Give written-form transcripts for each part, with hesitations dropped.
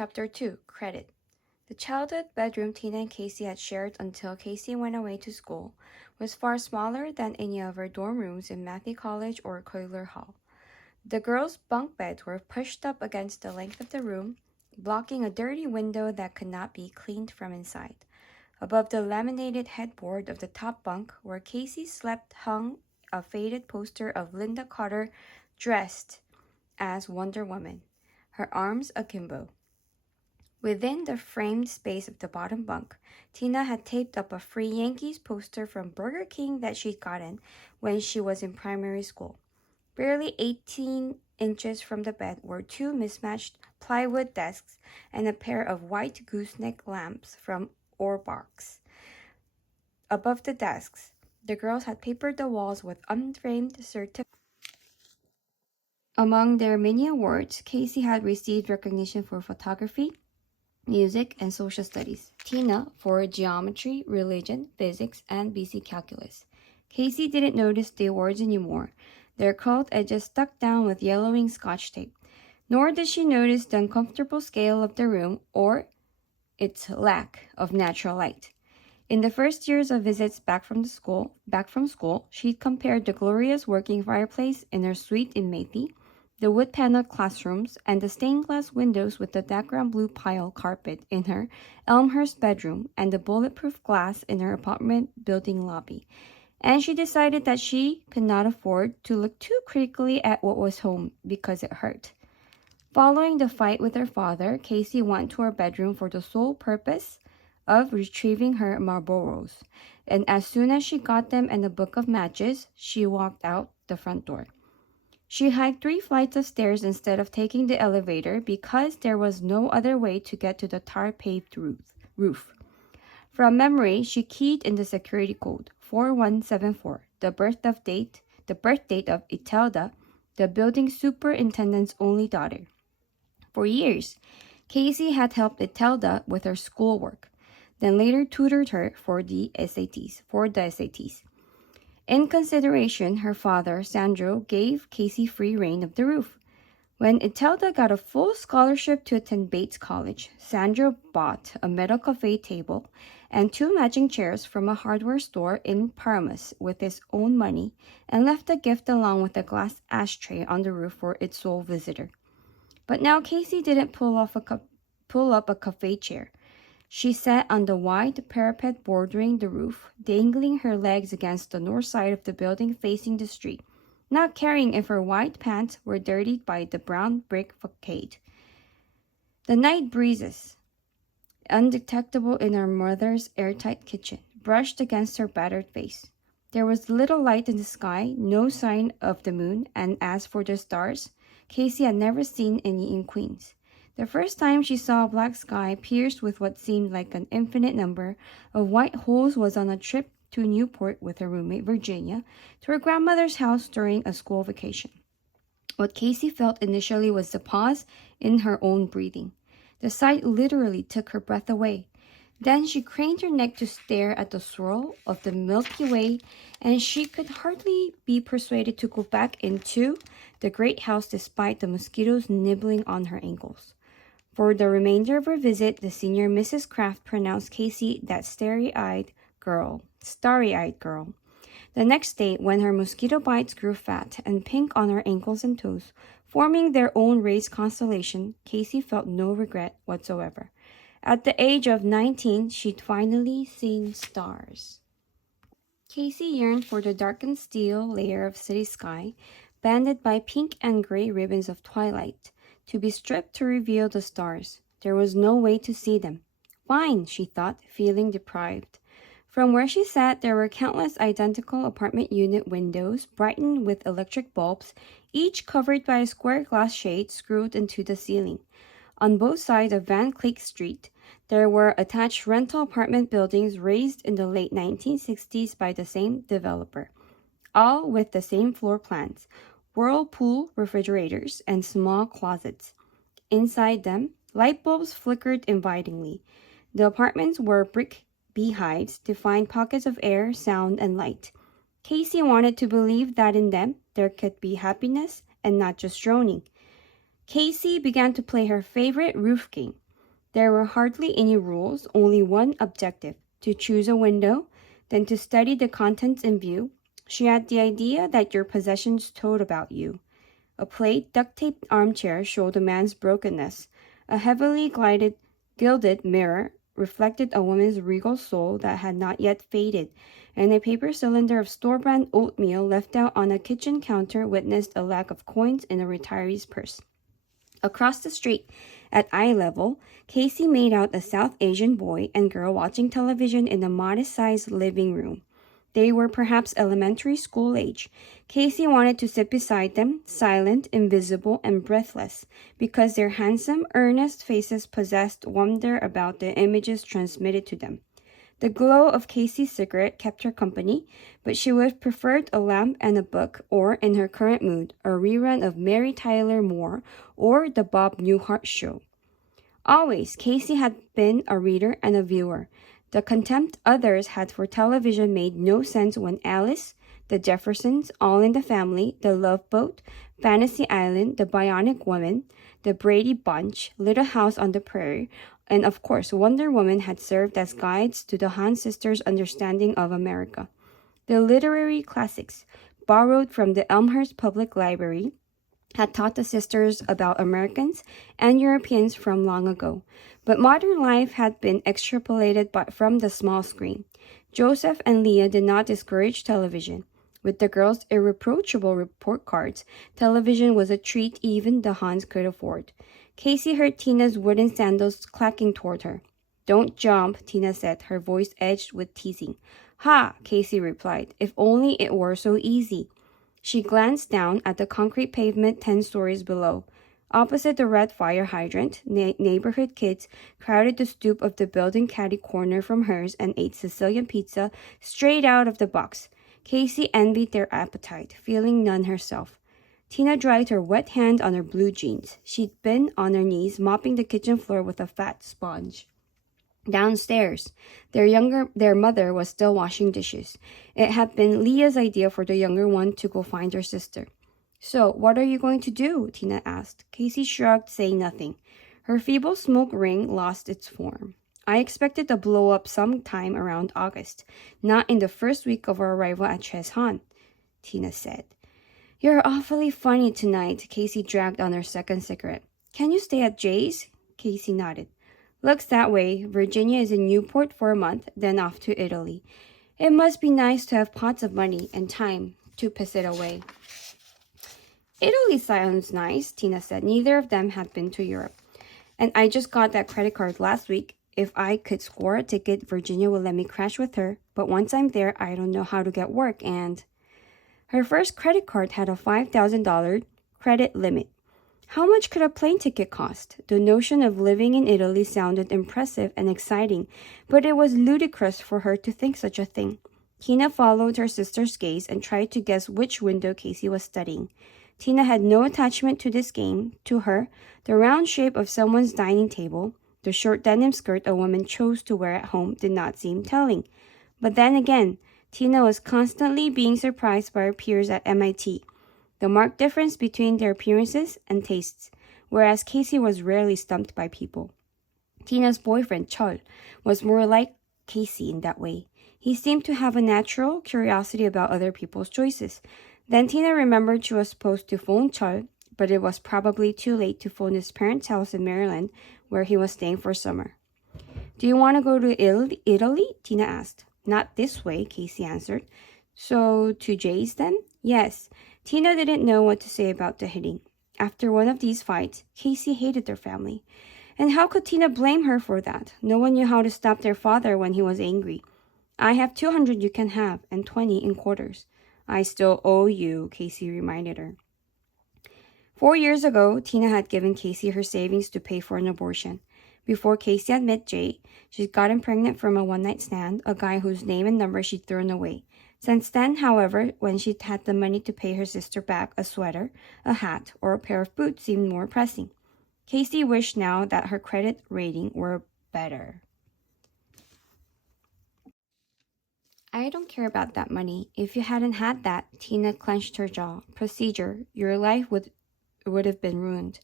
Chapter 2 Credit. The childhood bedroom Tina and Casey had shared until Casey went away to school was far smaller than any of her dorm rooms in Matthew College or Coiler Hall. The girls' bunk beds were pushed up against the length of the room, blocking a dirty window that could not be cleaned from inside. Above the laminated headboard of the top bunk where Casey slept hung a faded poster of Linda Carter dressed as Wonder Woman, her arms akimbo. Within the framed space of the bottom bunk, Tina had taped up a free Yankees poster from Burger King that she'd gotten when she was in primary school. Barely 18 inches from the bed were two mismatched plywood desks and a pair of white gooseneck lamps from Orbox. Above the desks, the girls had papered the walls with unframed certificates. Among their many awards, Casey had received recognition for photography, music, and social studies. Tina for geometry, religion, physics, and BC calculus. Casey didn't notice the awards anymore, their curled edges stuck down with yellowing scotch tape. Nor did she notice the uncomfortable scale of the room or its lack of natural light. In the first years of visits back from school, she compared the glorious working fireplace in her suite in Maythi, the wood-paneled classrooms, and the stained glass windows with the background blue pile carpet in her Elmhurst bedroom and the bulletproof glass in her apartment building lobby. And she decided that she could not afford to look too critically at what was home because it hurt. Following the fight with her father, Casey went to her bedroom for the sole purpose of retrieving her Marlboros. And as soon as she got them and a book of matches, she walked out the front door. She hiked 3 flights of stairs instead of taking the elevator because there was no other way to get to the tar-paved roof. From memory, she keyed in the security code 4174, the birth date of Imelda, the building superintendent's only daughter. For years, Casey had helped Imelda with her schoolwork, then later tutored her for the SATs. In consideration, her father, Sandro, gave Casey free reign of the roof. When Imelda got a full scholarship to attend Bates College, Sandro bought a metal cafe table and 2 matching chairs from a hardware store in Paramus with his own money and left a gift along with a glass ashtray on the roof for its sole visitor. But now Casey didn't pull up a cafe chair. She sat on the wide parapet bordering the roof, dangling her legs against the north side of the building facing the street, not caring if her white pants were dirtied by the brown brick facade. The night breezes, undetectable in her mother's airtight kitchen, brushed against her battered face. There was little light in the sky, no sign of the moon, and as for the stars, Casey had never seen any in Queens. The first time she saw a black sky pierced with what seemed like an infinite number of white holes was on a trip to Newport with her roommate Virginia to her grandmother's house during a school vacation. What Casey felt initially was the pause in her own breathing. The sight literally took her breath away. Then she craned her neck to stare at the swirl of the Milky Way, and she could hardly be persuaded to go back into the great house despite the mosquitoes nibbling on her ankles. For the remainder of her visit, the senior Mrs. Kraft pronounced Casey that starry-eyed girl. The next day, when her mosquito bites grew fat and pink on her ankles and toes, forming their own raised constellation, Casey felt no regret whatsoever. At the age of 19, she'd finally seen stars. Casey yearned for the darkened steel layer of city sky, banded by pink and gray ribbons of twilight, to be stripped to reveal the stars. There was no way to see them. Fine, she thought, feeling deprived. From where she sat, there were countless identical apartment unit windows, brightened with electric bulbs, each covered by a square glass shade screwed into the ceiling. On both sides of Van Cleek Street, there were attached rental apartment buildings raised in the late 1960s by the same developer, all with the same floor plans, whirlpool refrigerators, and small closets. Inside them, light bulbs flickered invitingly. The apartments were brick beehives to find pockets of air, sound, and light. Casey wanted to believe that in them there could be happiness and not just droning. Casey began to play her favorite roof game. There were hardly any rules, only one objective, to choose a window, then to study the contents in view. She had the idea that your possessions told about you. A plate duct-taped armchair showed a man's brokenness. A heavily gilded mirror reflected a woman's regal soul that had not yet faded, and a paper cylinder of store-brand oatmeal left out on a kitchen counter witnessed a lack of coins in a retiree's purse. Across the street, at eye level, Casey made out a South Asian boy and girl watching television in a modest-sized living room. They were perhaps elementary school age. Casey wanted to sit beside them, silent, invisible, and breathless, because their handsome, earnest faces possessed wonder about the images transmitted to them. The glow of Casey's cigarette kept her company, but she would have preferred a lamp and a book, or, in her current mood, a rerun of Mary Tyler Moore or the Bob Newhart Show. Always, Casey had been a reader and a viewer. The contempt others had for television made no sense when Alice, The Jeffersons, All in the Family, The Love Boat, Fantasy Island, The Bionic Woman, The Brady Bunch, Little House on the Prairie, and of course Wonder Woman had served as guides to the Han sisters' understanding of America. The literary classics, borrowed from the Elmhurst Public Library, had taught the sisters about Americans and Europeans from long ago, but modern life had been extrapolated from the small screen. Joseph and Leah did not discourage television. With the girls' irreproachable report cards, television was a treat even the Hans could afford. Casey heard Tina's wooden sandals clacking toward her. "Don't jump," Tina said, her voice edged with teasing. "Ha," Casey replied, "if only it were so easy." She glanced down at the concrete pavement 10 stories below. Opposite the red fire hydrant, neighborhood kids crowded the stoop of the building catty corner from hers and ate Sicilian pizza straight out of the box. Casey envied their appetite, feeling none herself. Tina dried her wet hand on her blue jeans. She'd been on her knees mopping the kitchen floor with a fat sponge. Downstairs, their mother was still washing dishes. It had been Leah's idea for the younger one to go find her sister. "So, what are you going to do?" Tina asked. Casey shrugged, saying nothing. Her feeble smoke ring lost its form. "I expected to blow up sometime around August, not in the first week of our arrival at Chesan," Tina said. "You're awfully funny tonight," Casey dragged on her second cigarette. "Can you stay at Jay's?" Casey nodded. "Looks that way. Virginia is in Newport for a month, then off to Italy. It must be nice to have pots of money and time to piss it away." "Italy sounds nice," Tina said. Neither of them had been to Europe. "And I just got that credit card last week. If I could score a ticket, Virginia will let me crash with her. But once I'm there, I don't know how to get work, and..." Her first credit card had a $5,000 credit limit. How much could a plane ticket cost? The notion of living in Italy sounded impressive and exciting, but it was ludicrous for her to think such a thing. Tina followed her sister's gaze and tried to guess which window Casey was studying. Tina had no attachment to this game. To her, the round shape of someone's dining table, the short denim skirt a woman chose to wear at home, did not seem telling. But then again, Tina was constantly being surprised by her peers at MIT. The marked difference between their appearances and tastes, whereas Casey was rarely stumped by people. Tina's boyfriend, Chol, was more like Casey in that way. He seemed to have a natural curiosity about other people's choices. Then Tina remembered she was supposed to phone Chol, but it was probably too late to phone his parents' house in Maryland, where he was staying for summer. "Do you want to go to Italy?" Tina asked. "Not this way," Casey answered. "So, to Jay's then?" "Yes." Tina didn't know what to say about the hitting. After one of these fights, Casey hated their family. And how could Tina blame her for that? No one knew how to stop their father when he was angry. "I have 200 you can have, and 20 in quarters." "I still owe you," Casey reminded her. 4 years ago, Tina had given Casey her savings to pay for an abortion. Before Casey had met Jay, she'd gotten pregnant from a one-night stand, a guy whose name and number she'd thrown away. Since then, however, when she'd had the money to pay her sister back, a sweater, a hat, or a pair of boots seemed more pressing. Casey wished now that her credit rating were better. "I don't care about that money. If you hadn't had that," Tina clenched her jaw. "Procedure, your life would have been ruined."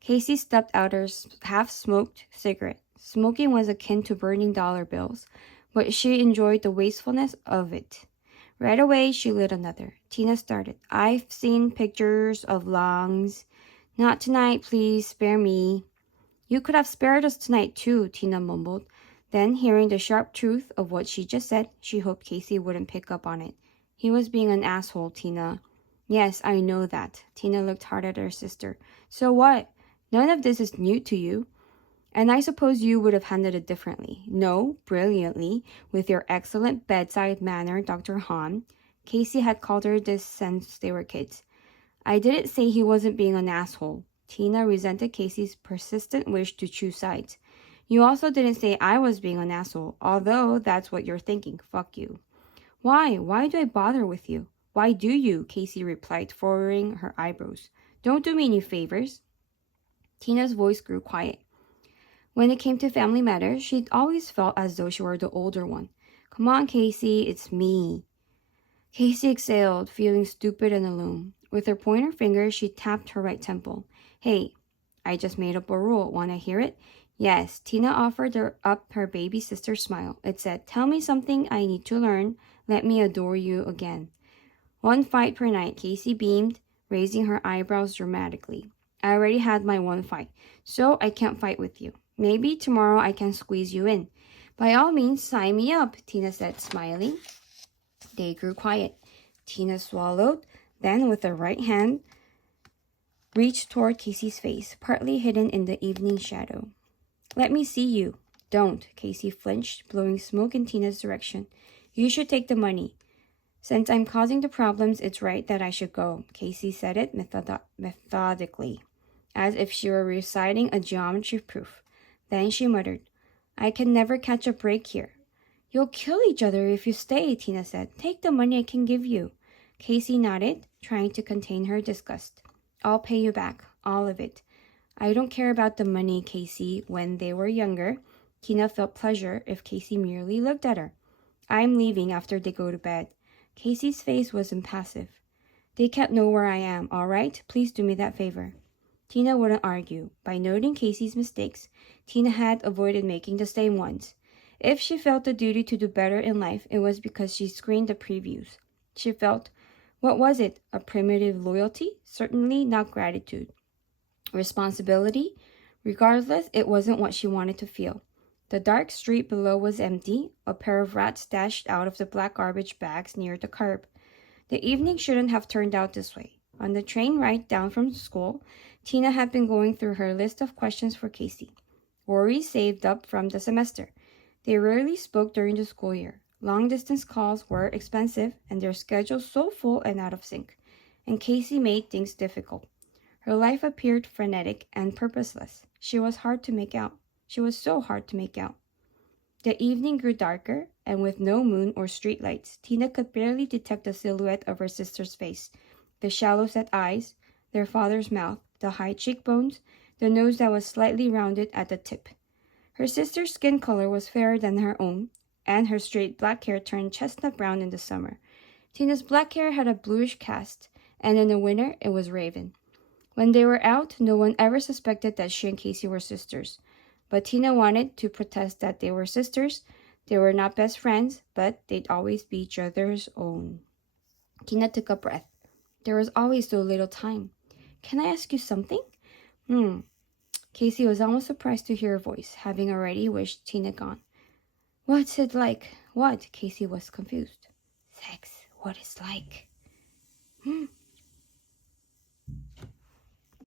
Casey stubbed out her half-smoked cigarette. Smoking was akin to burning dollar bills, but she enjoyed the wastefulness of it. Right away, she lit another. Tina started. I've seen pictures of lungs. Not tonight, please. Spare me. You could have spared us tonight, too, Tina mumbled. Then, hearing the sharp truth of what she just said, she hoped Casey wouldn't pick up on it. He was being an asshole, Tina. Yes, I know that. Tina looked hard at her sister. So what? None of this is new to you. And I suppose you would have handled it differently. No, brilliantly, with your excellent bedside manner, Dr. Hahn. Casey had called her this since they were kids. I didn't say he wasn't being an asshole. Tina resented Casey's persistent wish to choose sides. You also didn't say I was being an asshole, although that's what you're thinking. Fuck you. Why? Why do I bother with you? Why do you? Casey replied, furrowing her eyebrows. Don't do me any favors. Tina's voice grew quiet. When it came to family matters, she'd always felt as though she were the older one. Come on, Casey, it's me. Casey exhaled, feeling stupid and alone. With her pointer finger, she tapped her right temple. Hey, I just made up a rule. Want to hear it? Yes, Tina offered up her baby sister's smile. It said, tell me something I need to learn. Let me adore you again. 1 fight per night, Casey beamed, raising her eyebrows dramatically. I already had my 1 fight, so I can't fight with you. Maybe tomorrow I can squeeze you in. By all means, sign me up, Tina said, smiling. They grew quiet. Tina swallowed, then with her right hand, reached toward Casey's face, partly hidden in the evening shadow. Let me see you. Don't, Casey flinched, blowing smoke in Tina's direction. You should take the money. Since I'm causing the problems, it's right that I should go. Casey said it methodically, as if she were reciting a geometry proof. Then she muttered, I can never catch a break here. You'll kill each other if you stay, Tina said. Take the money I can give you. Casey nodded, trying to contain her disgust. I'll pay you back, all of it. I don't care about the money, Casey. When they were younger, Tina felt pleasure if Casey merely looked at her. I'm leaving after they go to bed. Casey's face was impassive. They can't know where I am, all right? Please do me that favor. Tina wouldn't argue. By noting Casey's mistakes, Tina had avoided making the same ones. If she felt the duty to do better in life, it was because she screened the previews. She felt, what was it? A primitive loyalty? Certainly not gratitude. Responsibility? Regardless, it wasn't what she wanted to feel. The dark street below was empty, a pair of rats dashed out of the black garbage bags near the curb. The evening shouldn't have turned out this way. On the train ride down from school, Tina had been going through her list of questions for Casey. Worries saved up from the semester. They rarely spoke during the school year. Long-distance calls were expensive and their schedules so full and out of sync. And Casey made things difficult. Her life appeared frenetic and purposeless. She was so hard to make out. The evening grew darker, and with no moon or streetlights, Tina could barely detect the silhouette of her sister's face, the shallow-set eyes, their father's mouth, the high cheekbones, the nose that was slightly rounded at the tip. Her sister's skin color was fairer than her own, and her straight black hair turned chestnut brown in the summer. Tina's black hair had a bluish cast, and in the winter it was raven. When they were out, no one ever suspected that she and Casey were sisters. But Tina wanted to protest that they were sisters. They were not best friends, but they'd always be each other's own. Tina took a breath. There was always so little time. Can I ask you something? Casey was almost surprised to hear her voice, having already wished Tina gone. What's it like? What? Casey was confused. Sex. What it's like?